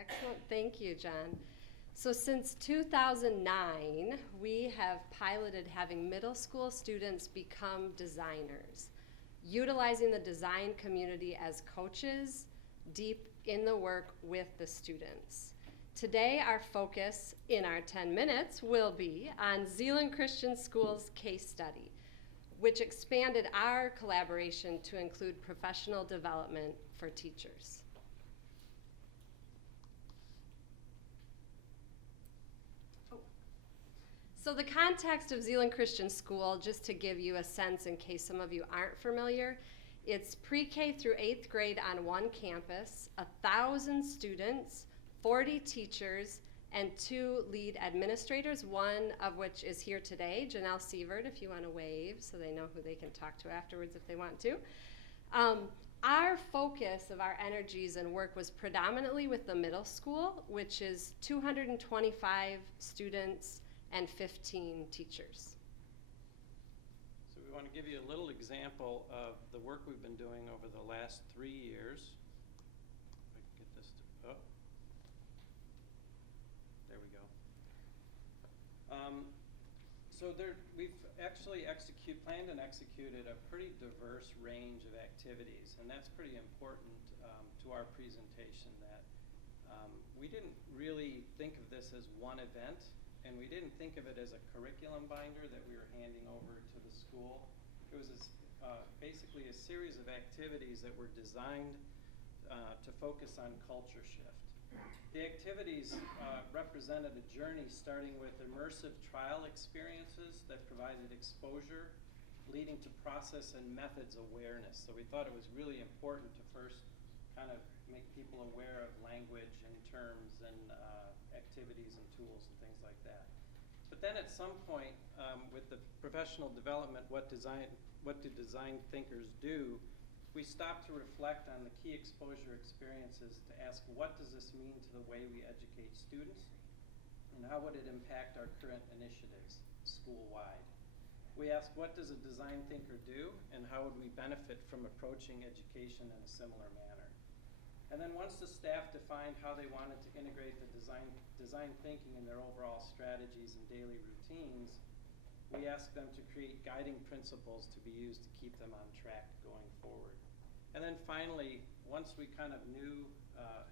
Excellent, thank you, John. So since 2009, we have piloted having middle school students become designers, utilizing the design community as coaches deep in the work with the students. Today, our focus in our 10 minutes will be on Zeeland Christian School's case study, which expanded our collaboration to include professional development for teachers. So the context of Zeeland Christian School, just to give you a sense in case some of you aren't familiar, it's pre-K through 8th grade on one campus, 1,000 students, 40 teachers, and 2 lead administrators, one of which is here today, Janelle Sievert, if you want to wave so they know who they can talk to afterwards if they want to. Our focus of our energies and work was predominantly with the middle school, which is 225 students and 15 teachers. So we want to give you a little example of the work we've been doing over the last 3 years. If I can get this to, oh, there we go. We've actually planned and executed a pretty diverse range of activities, and that's pretty important to our presentation, that we didn't really think of this as one event. And we didn't think of it as a curriculum binder that we were handing over to the school. It was basically a series of activities that were designed to focus on culture shift. The activities represented a journey starting with immersive trial experiences that provided exposure, leading to process and methods awareness. So we thought it was really important to first kind of make people aware of language and terms and activities and tools and things like that. But then at some point, with the professional development, what do design thinkers do, we stopped to reflect on the key exposure experiences to ask, what does this mean to the way we educate students, and how would it impact our current initiatives school-wide? We asked, what does a design thinker do, and how would we benefit from approaching education in a similar manner? And then once the staff defined how they wanted to integrate the design thinking in their overall strategies and daily routines, we asked them to create guiding principles to be used to keep them on track going forward. And then finally, once we kind of knew,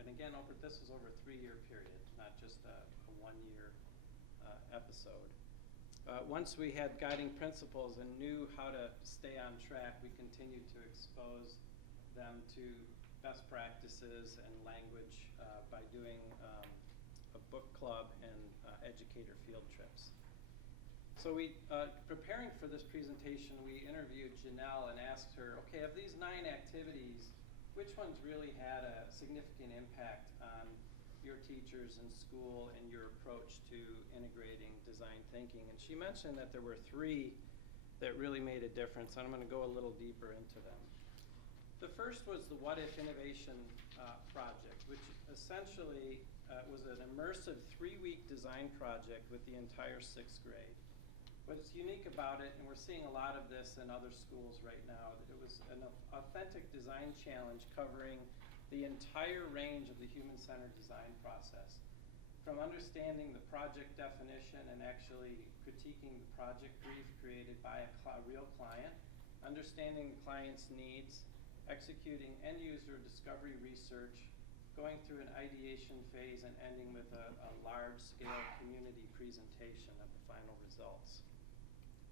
and again, this was over a 3-year period, not just a 1-year episode. Once we had guiding principles and knew how to stay on track, we continued to expose them to best practices and language by doing a book club and educator field trips. So preparing for this presentation, we interviewed Janelle and asked her, okay, of these 9 activities, which ones really had a significant impact on your teachers in school and your approach to integrating design thinking? And she mentioned that there were 3 that really made a difference, and I'm going to go a little deeper into them. The first was the What If Innovation project, which essentially was an immersive 3-week design project with the entire 6th grade. What's unique about it, and we're seeing a lot of this in other schools right now, it was an authentic design challenge covering the entire range of the human-centered design process. From understanding the project definition and actually critiquing the project brief created by a real client, understanding the client's needs, executing end-user discovery research, going through an ideation phase, and ending with a large-scale community presentation of the final results.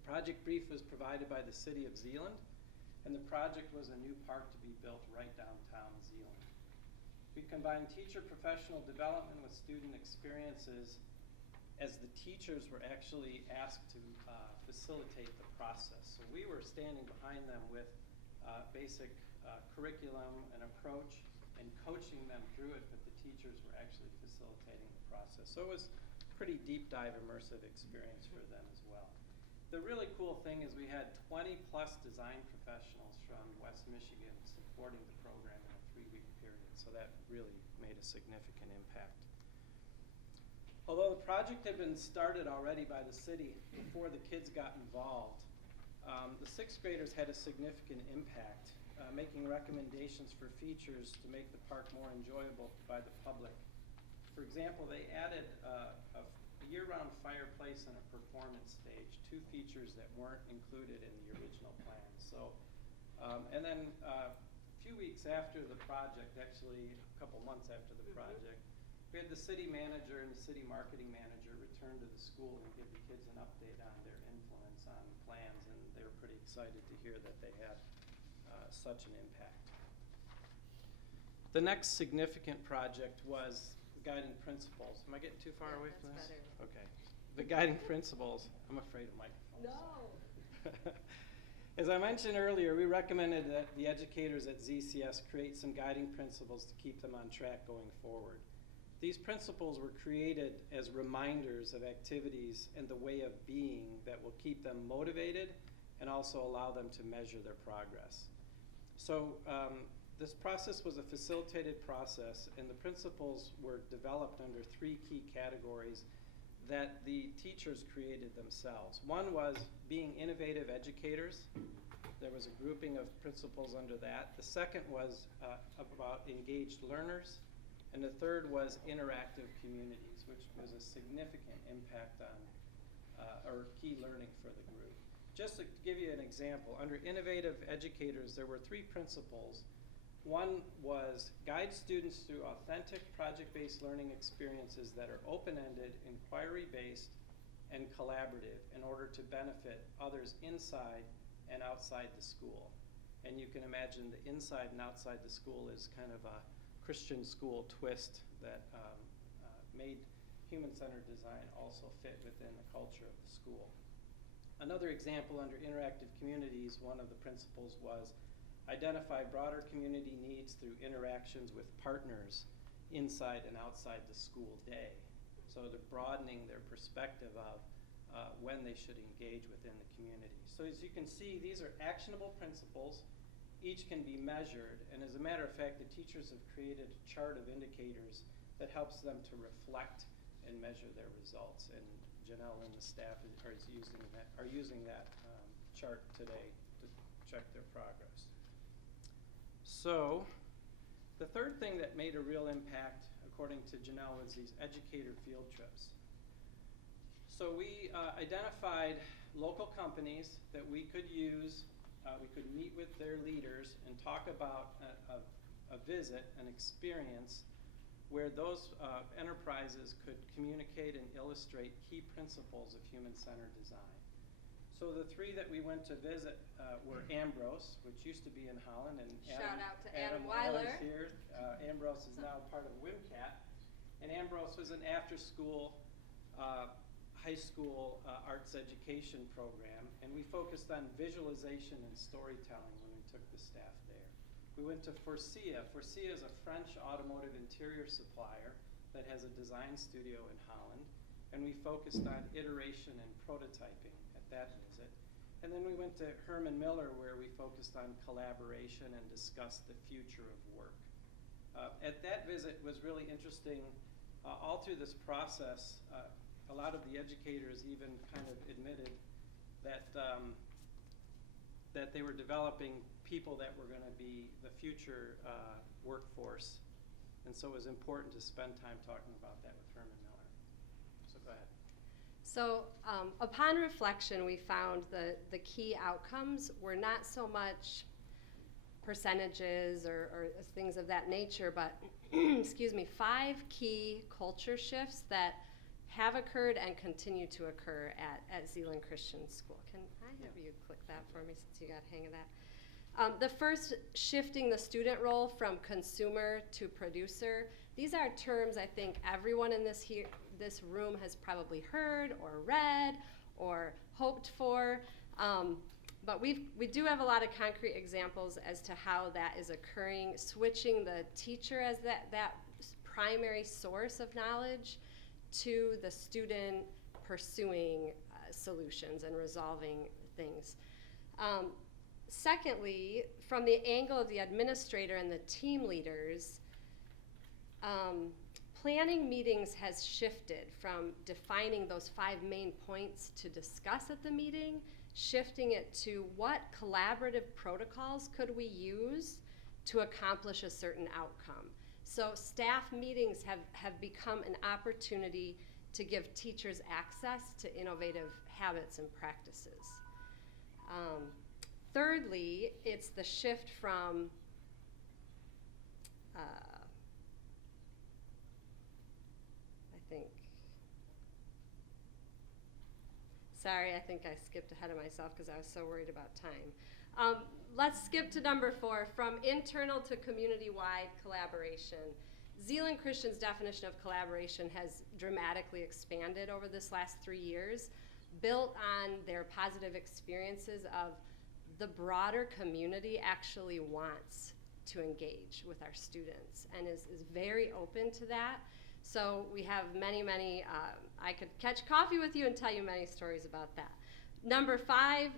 Project brief was provided by the City of Zeeland, and the project was a new park to be built right downtown Zeeland. We combined teacher professional development with student experiences, as the teachers were actually asked to facilitate the process. So we were standing behind them with basic curriculum and approach and coaching them through it, but the teachers were actually facilitating the process. So it was a pretty deep dive immersive experience for them as well. The really cool thing is we had 20+ design professionals from West Michigan supporting the program in a 3-week period, so that really made a significant impact. Although the project had been started already by the city before the kids got involved, the 6th graders had a significant impact, making recommendations for features to make the park more enjoyable by the public. For example, they added a year-round fireplace and a performance stage, 2 features that weren't included in the original plan. So, and then a few weeks after the project, actually a couple months after the project, we had the city manager and the city marketing manager return to the school and give the kids an update on their influence on plans, and they were pretty excited to hear that they had such an impact. The next significant project was the guiding principles. Am I getting too far away from this? Better. Okay. The guiding principles. I'm afraid of microphones. No. As I mentioned earlier, we recommended that the educators at ZCS create some guiding principles to keep them on track going forward. These principles were created as reminders of activities and the way of being that will keep them motivated and also allow them to measure their progress. So this process was a facilitated process, and the principles were developed under 3 key categories that the teachers created themselves. One was being innovative educators. There was a grouping of principles under that. The second was about engaged learners. And the third was interactive communities, which was a significant impact on or key learning for the group. Just to give you an example, under innovative educators, there were 3 principles. One was guide students through authentic project-based learning experiences that are open-ended, inquiry-based, and collaborative in order to benefit others inside and outside the school. And you can imagine the inside and outside the school is kind of a Christian school twist that made human-centered design also fit within the culture of the school. Another example under interactive communities, one of the principles was identify broader community needs through interactions with partners inside and outside the school day. So they're broadening their perspective of when they should engage within the community. So as you can see, these are actionable principles. Each can be measured, and as a matter of fact, the teachers have created a chart of indicators that helps them to reflect and measure their results. And Janelle and the staff are using that chart today to check their progress. So the third thing that made a real impact, according to Janelle, was these educator field trips. So we identified local companies that we could use. We could meet with their leaders and talk about a visit, an experience, where those enterprises could communicate and illustrate key principles of human-centered design. So the 3 that we went to visit were Ambrose, which used to be in Holland, and Shout out to Adam Weiler. Here. Ambrose is now part of WMCAT, and Ambrose was an after-school high school arts education program, and we focused on visualization and storytelling when we took the staff there. We went to Forcia. Forcia is a French automotive interior supplier that has a design studio in Holland, and we focused on iteration and prototyping at that visit. And then we went to Herman Miller, where we focused on collaboration and discussed the future of work. At that visit was really interesting. All through this process, a lot of the educators even kind of admitted that that they were developing people that were going to be the future workforce, and so it was important to spend time talking about that with Herman Miller. So go ahead. So upon reflection, we found the key outcomes were not so much percentages or things of that nature, but excuse me, 5 key culture shifts that have occurred and continue to occur at Zeeland Christian School. Can I have you click that for me since you got a hang of that? The first, shifting the student role from consumer to producer. These are terms I think everyone in this room has probably heard or read or hoped for. But we do have a lot of concrete examples as to how that is occurring, switching the teacher as that primary source of knowledge to the student pursuing solutions and resolving things. Secondly, from the angle of the administrator and the team leaders, planning meetings has shifted from defining those 5 main points to discuss at the meeting, shifting it to what collaborative protocols could we use to accomplish a certain outcome. So staff meetings have become an opportunity to give teachers access to innovative habits and practices. Thirdly, it's the shift from I think I skipped ahead of myself because I was so worried about time. Let's skip to number 4, from internal to community-wide collaboration. Zeeland Christian's definition of collaboration has dramatically expanded over this last 3 years, built on their positive experiences of the broader community actually wants to engage with our students and is very open to that. So we have many, I could catch coffee with you and tell you many stories about that. Number 5,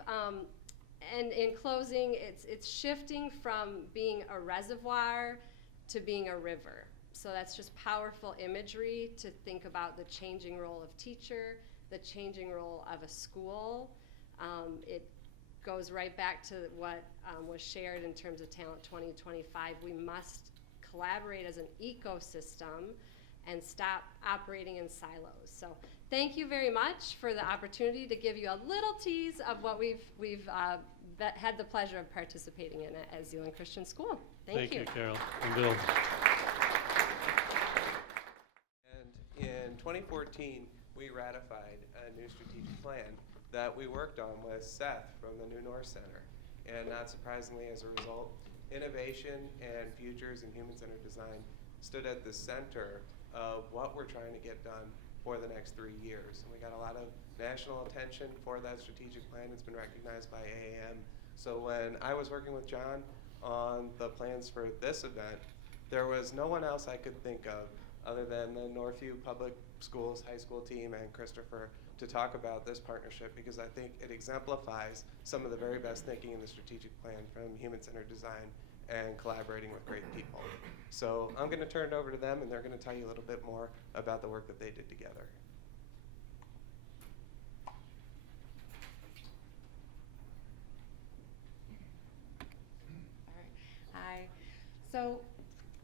and in closing, it's shifting from being a reservoir to being a river. So that's just powerful imagery to think about the changing role of teacher, the changing role of a school. It goes right back to what was shared in terms of Talent 2025. We must collaborate as an ecosystem and stop operating in silos. So thank you very much for the opportunity to give you a little tease of what we've had the pleasure of participating in at Zeeland Christian School. Thank you. Thank you, Carol and Bill. And in 2014, we ratified a new strategic plan that we worked on with Seth from the New North Center. And not surprisingly, as a result, innovation and futures in human-centered design stood at the center of what we're trying to get done for the next 3 years. And we got a lot of national attention for that strategic plan. It's been recognized by AAM. So when I was working with John on the plans for this event, there was no one else I could think of other than the Northview Public Schools high school team and Christopher to talk about this partnership, because I think it exemplifies some of the very best thinking in the strategic plan, from human-centered design and collaborating with great people. So I'm going to turn it over to them, and they're going to tell you a little bit more about the work that they did together. All right. Hi. So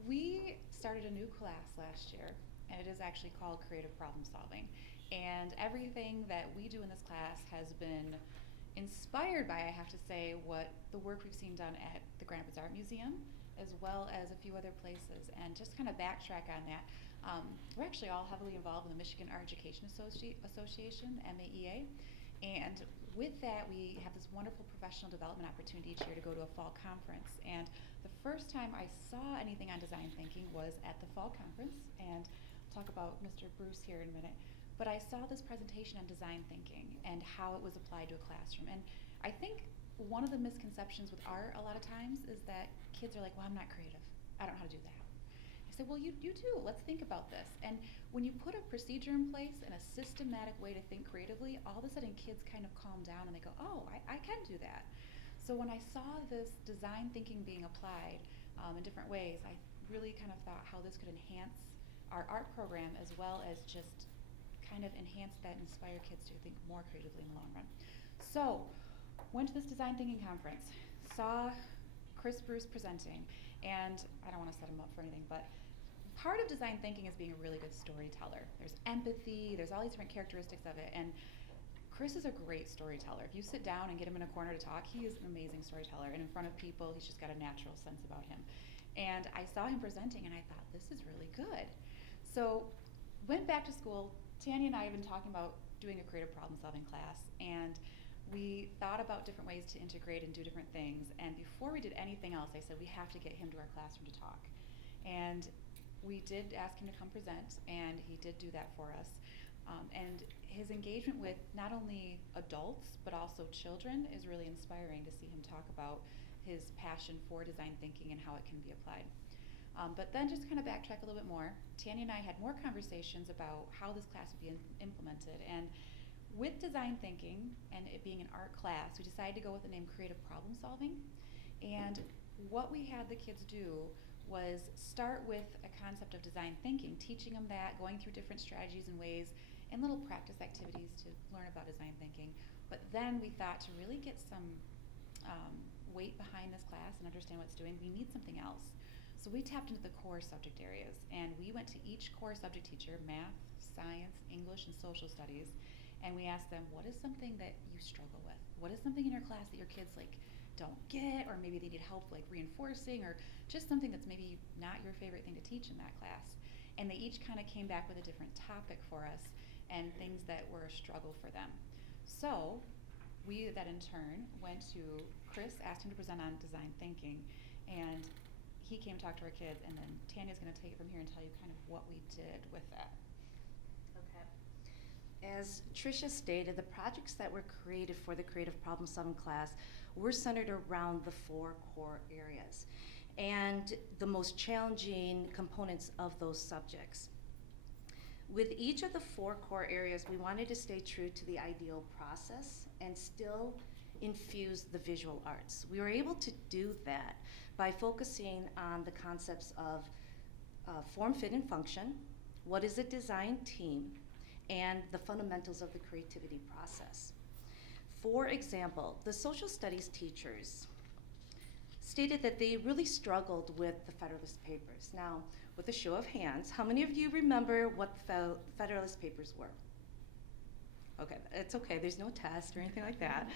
we started a new class last year, and it is actually called Creative Problem Solving. And everything that we do in this class has been inspired by, I have to say, what the work we've seen done at the Grand Rapids Art Museum, as well as a few other places. And just kind of backtrack on that, we're actually all heavily involved in the Michigan Art Education Association, MAEA. And with that, we have this wonderful professional development opportunity each year to go to a fall conference. And the first time I saw anything on design thinking was at the fall conference, and I'll talk about Mr. Bruce here in a minute. But I saw this presentation on design thinking and how it was applied to a classroom. And I think one of the misconceptions with art a lot of times is that kids are like, well, I'm not creative. I don't know how to do that. I said, well, you do. Let's think about this. And when you put a procedure in place and a systematic way to think creatively, all of a sudden kids kind of calm down and they go, oh, I can do that. So when I saw this design thinking being applied in different ways, I really kind of thought how this could enhance our art program, as well as just kind of enhance that and inspire kids to think more creatively in the long run. So, went to this design thinking conference, saw Chris Bruce presenting, and I don't want to set him up for anything, but part of design thinking is being a really good storyteller. There's empathy, there's all these different characteristics of it, and Chris is a great storyteller. If you sit down and get him in a corner to talk, he is an amazing storyteller, and in front of people, he's just got a natural sense about him. And I saw him presenting, and I thought, this is really good. So, went back to school. Tanya and I have been talking about doing a creative problem solving class, and we thought about different ways to integrate and do different things. And before we did anything else, I said we have to get him to our classroom to talk. And we did ask him to come present, and he did do that for us. And his engagement with not only adults but also children is really inspiring to see him talk about his passion for design thinking and how it can be applied. But then just kind of backtrack a little bit more. Tanya and I had more conversations about how this class would be implemented. And with design thinking and it being an art class, we decided to go with the name Creative Problem Solving. And what we had the kids do was start with a concept of design thinking, teaching them that, going through different strategies and ways, and little practice activities to learn about design thinking. But then we thought, to really get some weight behind this class and understand what it's doing, we need something else. So we tapped into the core subject areas, and we went to each core subject teacher, math, science, English, and social studies, and we asked them, what is something that you struggle with? What is something in your class that your kids like don't get, or maybe they need help like reinforcing, or just something that's maybe not your favorite thing to teach in that class? And they each kind of came back with a different topic for us and things that were a struggle for them. So we then in turn went to Chris, asked him to present on design thinking, and he came to talk to our kids, and then Tanya's going to take it from here and tell you kind of what we did with that. Okay. As Tricia stated, the projects that were created for the Creative Problem Solving class were centered around the 4 core areas and the most challenging components of those subjects. With each of the 4 core areas, we wanted to stay true to the ideal process and still infuse the visual arts. We were able to do that by focusing on the concepts of form, fit, and function, what is a design team, and the fundamentals of the creativity process. For example, the social studies teachers stated that they really struggled with the Federalist Papers. Now, with a show of hands, how many of you remember what the Federalist Papers were? Okay, it's okay, there's no test or anything like that.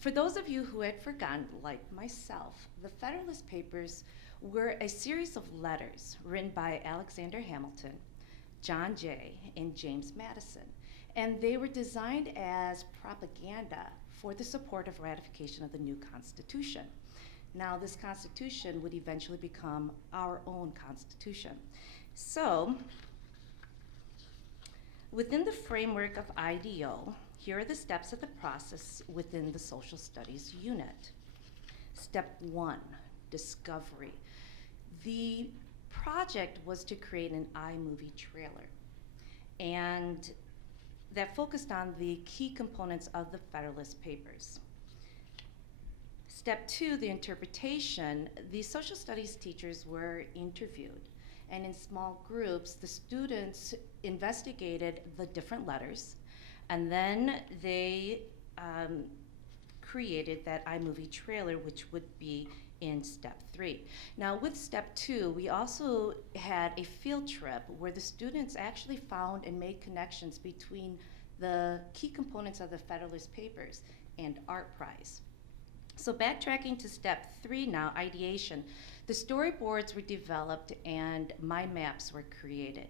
For those of you who had forgotten, like myself, the Federalist Papers were a series of letters written by Alexander Hamilton, John Jay, and James Madison. And they were designed as propaganda for the support of ratification of the new Constitution. Now, this Constitution would eventually become our own Constitution. So, within the framework of IDEO, here are the steps of the process within the social studies unit. Step 1, discovery. The project was to create an iMovie trailer, and that focused on the key components of the Federalist Papers. Step 2, the interpretation. The social studies teachers were interviewed, and in small groups, the students investigated the different letters, and then they created that iMovie trailer, which would be in step 3. Now with step 2, we also had a field trip where the students actually found and made connections between the key components of the Federalist Papers and Art Prize. So backtracking to step 3 now, ideation. The storyboards were developed and mind maps were created.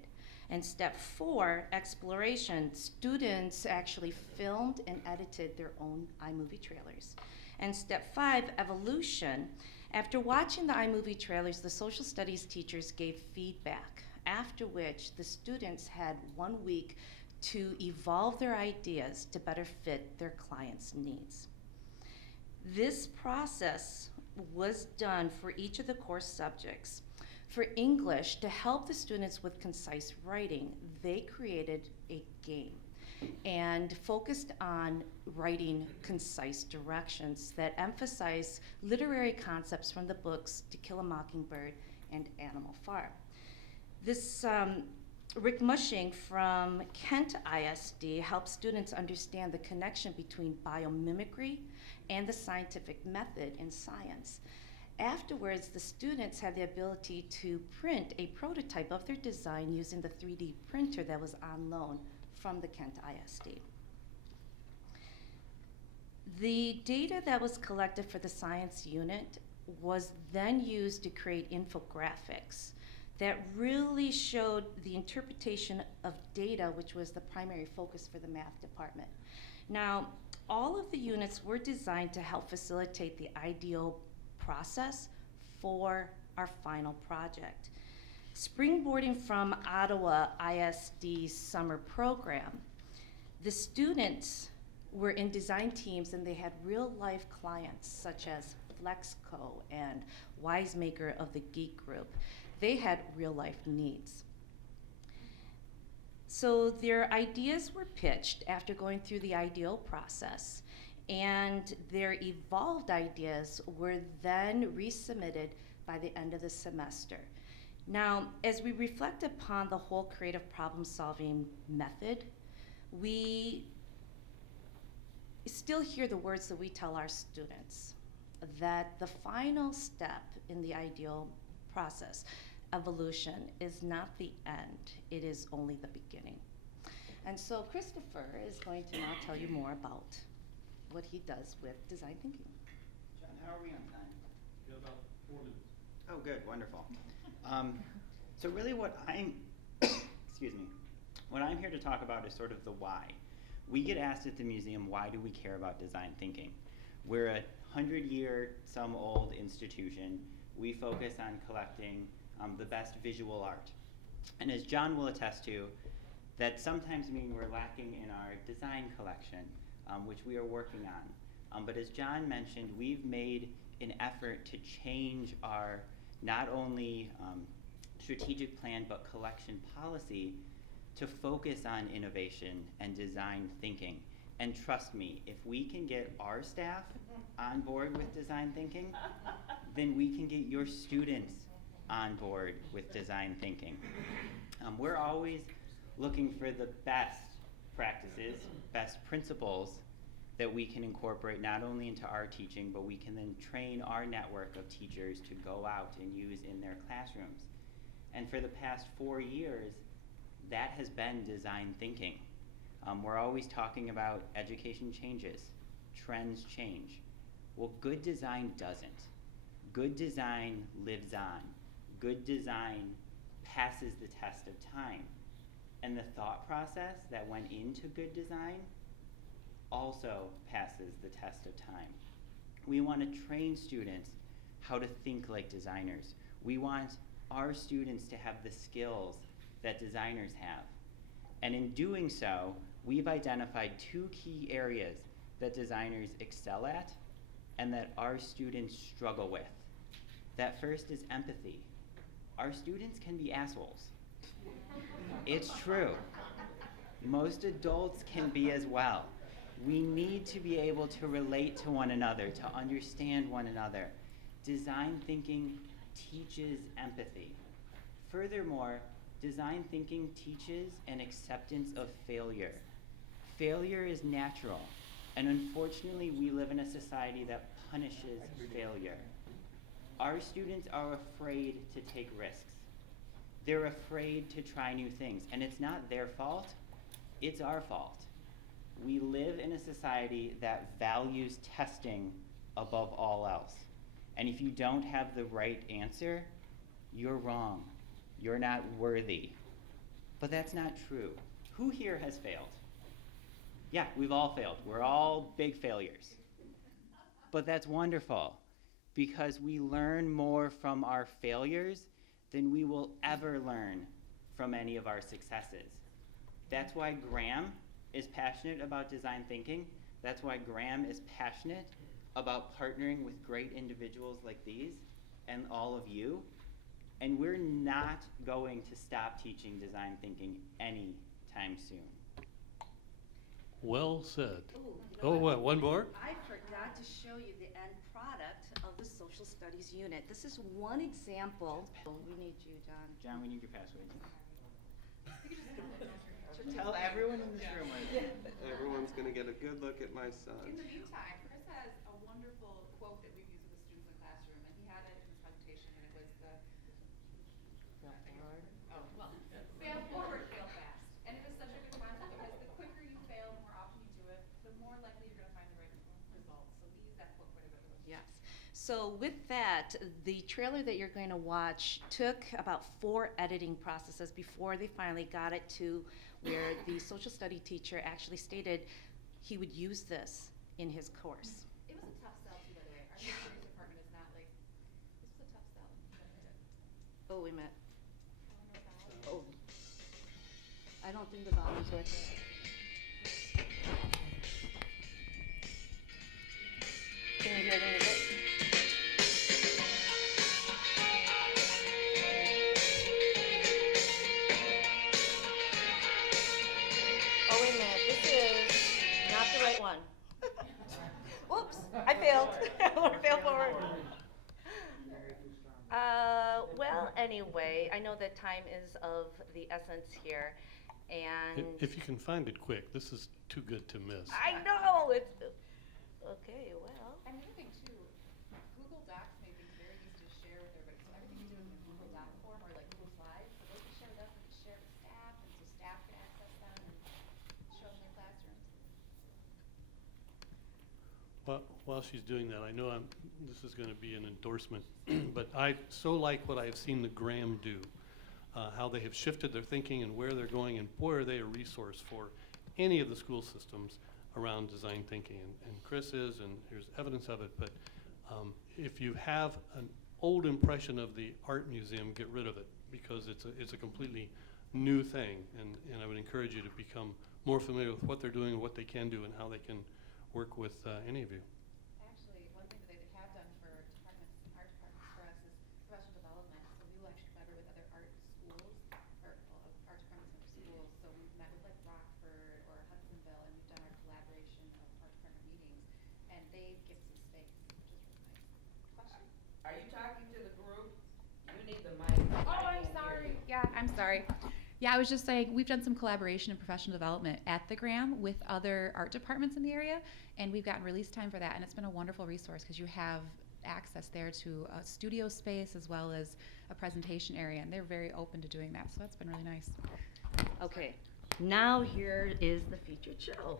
And step 4, exploration. Students actually filmed and edited their own iMovie trailers. And step 5, evolution. After watching the iMovie trailers, the social studies teachers gave feedback, after which the students had 1 week to evolve their ideas to better fit their clients' needs. This process was done for each of the core subjects. For English, to help the students with concise writing, they created a game and focused on writing concise directions that emphasize literary concepts from the books To Kill a Mockingbird and Animal Farm. This Rick Mushing from Kent ISD helps students understand the connection between biomimicry and the scientific method in science. Afterwards, the students had the ability to print a prototype of their design using the 3D printer that was on loan from the Kent ISD. The data that was collected for the science unit was then used to create infographics that really showed the interpretation of data, which was the primary focus for the math department. Now, all of the units were designed to help facilitate the ideal process for our final project. Springboarding from Ottawa ISD's summer program, the students were in design teams and they had real life clients such as Flexco and Wisemaker of the Geek Group. They had real life needs. So their ideas were pitched after going through the ideal process, and their evolved ideas were then resubmitted by the end of the semester. Now, as we reflect upon the whole creative problem-solving method, we still hear the words that we tell our students, that the final step in the ideal process. Evolution is not the end, it is only the beginning. And so Christopher is going to now tell you more about what he does with design thinking. John, how are we on time? We have about 4 minutes. Oh, good, wonderful. So really what I'm, excuse me, what I'm here to talk about is sort of the why. We get asked at the museum, why do we care about design thinking? We're a 100-year-some old institution. We focus on collecting the best visual art. And as John will attest to, that sometimes means we're lacking in our design collection, which we are working on. But as John mentioned, we've made an effort to change our not only strategic plan but collection policy to focus on innovation and design thinking. And trust me, if we can get our staff on board with design thinking, then we can get your students on board with design thinking. We're always looking for the best practices, best principles that we can incorporate not only into our teaching, but we can then train our network of teachers to go out and use in their classrooms. And for the past 4 years, that has been design thinking. We're always talking about education changes, trends change. Well, good design doesn't. Good design lives on. Good design passes the test of time. And the thought process that went into good design also passes the test of time. We want to train students how to think like designers. We want our students to have the skills that designers have. And in doing so, we've identified 2 key areas that designers excel at and that our students struggle with. That first is empathy. Our students can be assholes. It's true. Most adults can be as well. We need to be able to relate to one another, to understand one another. Design thinking teaches empathy. Furthermore, design thinking teaches an acceptance of failure. Failure is natural, and unfortunately we live in a society that punishes failure. Our students are afraid to take risks. They're afraid to try new things, and it's not their fault, it's our fault. We live in a society that values testing above all else. And if you don't have the right answer, you're wrong. You're not worthy. But that's not true. Who here has failed? Yeah, we've all failed. We're all big failures. But that's wonderful, because we learn more from our failures than we will ever learn from any of our successes. That's why Graham is passionate about design thinking. That's why Graham is passionate about partnering with great individuals like these and all of you. And we're not going to stop teaching design thinking anytime soon. Well said. Ooh, Oh, what, one more? I forgot to show you the end product of the social studies unit. This is one example. We need you, John. John, we need your password. Tell everyone in this room. Everyone's going to get a good look at my son. In the meantime, Chris has a wonderful quote that we've used with the students in the classroom, and he had it in his presentation, and it was the fail forward, fail fast. And it is such a good concept because the quicker you fail, the more often you do it, the more likely you're going to find the right results. So we use that quote quite a bit with us. Yes. So with that, the trailer that you're going to watch took about 4 editing processes before they finally got it to where the social study teacher actually stated he would use this in his course. It was a tough sell too, by the way. Our history department is not like, this was a tough sell. Oh, wait a minute. Oh. Oh. I don't think the volume's working. Can you hear the music? Oh, wait a minute, this is not the right one. Whoops, I failed. Fail forward. Well, anyway, I know that time is of the essence here, and If you can find it quick, this is too good to miss. I know it's okay. Well, And the other thing too, Google Docs made things very easy to share with everybody. So everything you do in While she's doing that, I know this is going to be an endorsement, but I so like what I've seen the Graham do, how they have shifted their thinking and where they're going, and boy, are they a resource for any of the school systems around design thinking. And Chris is, and here's evidence of it, but if you have an old impression of the art museum, get rid of it, because it's a completely new thing, and I would encourage you to become more familiar with what they're doing and what they can do and how they can work with any of you. Actually, one thing that they have done for departments, art departments for us is professional development. So we will actually collaborate with other art schools or art departments in other schools. So we've met with like Rockford or Hudsonville, and we've done our collaboration of art department meetings, and they give some space, which is really nice. Question? Are you talking to the group? You need the mic. Oh, I'm sorry. Yeah, I'm sorry. Yeah, I was just saying, we've done some collaboration and professional development at the Graham with other art departments in the area, and we've gotten release time for that, and it's been a wonderful resource because you have access there to a studio space as well as a presentation area, and they're very open to doing that, so that's been really nice. Okay, now here is the featured show.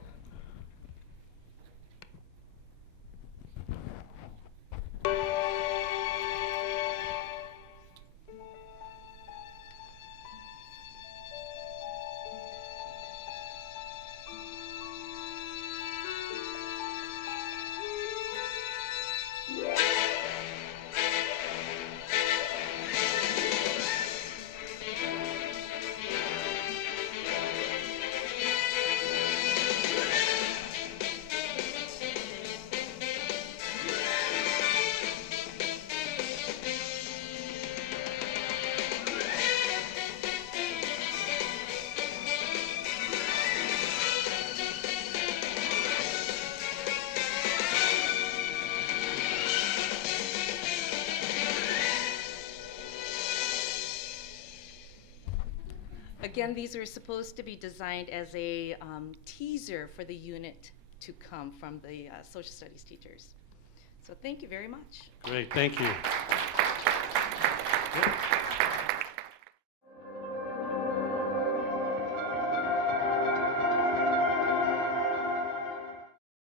Again, these are supposed to be designed as a teaser for the unit to come from the social studies teachers. So thank you very much. Great, thank you.